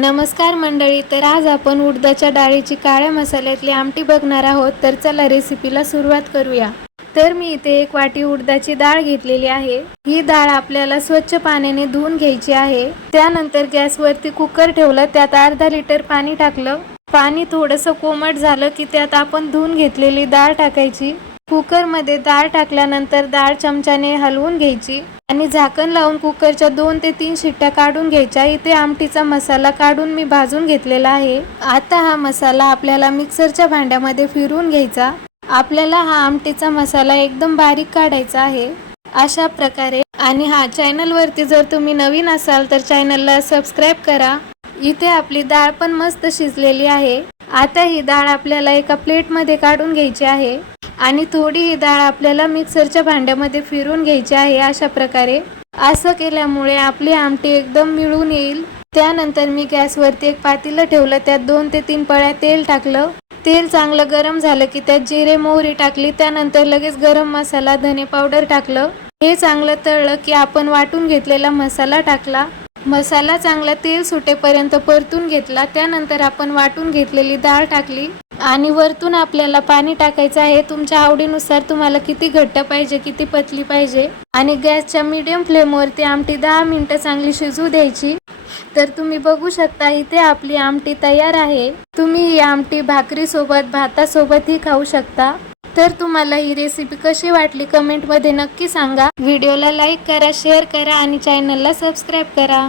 नमस्कार मंडळी तर आज आपण उडदाच्या डाळीची काळ्या मसाल्यातली आमटी बघणार आहोत. तर चला रेसिपीला सुरुवात करूया. तर मी इथे एक वाटी उडदाची डाळ घेतलेली आहे. ही डाळ आपल्याला स्वच्छ पाण्याने धुवून घ्यायची आहे. त्यानंतर गॅसवरती कुकर ठेवलं त्यात अर्धा लिटर पाणी टाकलं. पाणी थोडंसं कोमट झालं की त्यात आपण धुवून घेतलेली डाळ टाकायची. कुकरमध्ये डाळ टाकल्यानंतर डाळ चमच्याने हलवून घ्यायची आणि झाकण लावून कुकरच्या दोन ते तीन शिट्ट्या काढून घ्यायच्या. इथे आमटीचा मसाला काढून मी भाजून घेतलेला आहे. आता हा मसाला आपल्याला मिक्सरच्या भांड्यामध्ये फिरवून घ्यायचा. आपल्याला हा आमटीचा मसाला एकदम बारीक काढायचा आहे. अशा प्रकारे आणि हा चॅनलवरती जर तुम्ही नवीन असाल तर चॅनलला सबस्क्राईब करा. इथे आपली डाळ पण मस्त शिजलेली आहे. आता ही डाळ आपल्याला एका प्लेटमध्ये काढून घ्यायची आहे. आणि थोडी ही डाळ आपल्याला मिक्सरच्या भांड्यामध्ये फिरून घ्यायची आहे अशा प्रकारे. असं केल्यामुळे आपली आमटी एकदम मिळून येईल. त्यानंतर मी गॅसवरती एक पातीलं ठेवलं त्यात दोन ते तीन पळ्या तेल टाकलं. तेल चांगलं गरम झालं की त्यात जिरे मोहरी टाकली त्यानंतर लगेच गरम मसाला धने पावडर टाकलं. हे चांगलं तळलं की आपण वाटून घेतलेला मसाला टाकला. मसाला चांगला तेल सुटेपर्यंत परतून घेतला त्यानंतर आपण वाटून घेतलेली डाळ टाकली. आणि वरतून आपल्याला पाणी टाकायचं आहे. तुमच्या आवडीनुसार तुम्हाला किती घट्ट पाहिजे किती पतली पाहिजे? आणि गॅसच्या मीडियम फ्लेमवरती आमटी दहा मिनटं चांगली शिजू द्यायची. तर तुम्ही बघू शकता इथे आपली आमटी तयार आहे. तुम्ही ही आमटी भाकरीसोबत भातासोबतही खाऊ शकता. तर तुम्हाला ही रेसिपी कशी वाटली कमेंटमध्ये नक्की सांगा. व्हिडिओला लाईक करा शेअर करा आणि चॅनलला सबस्क्राईब करा.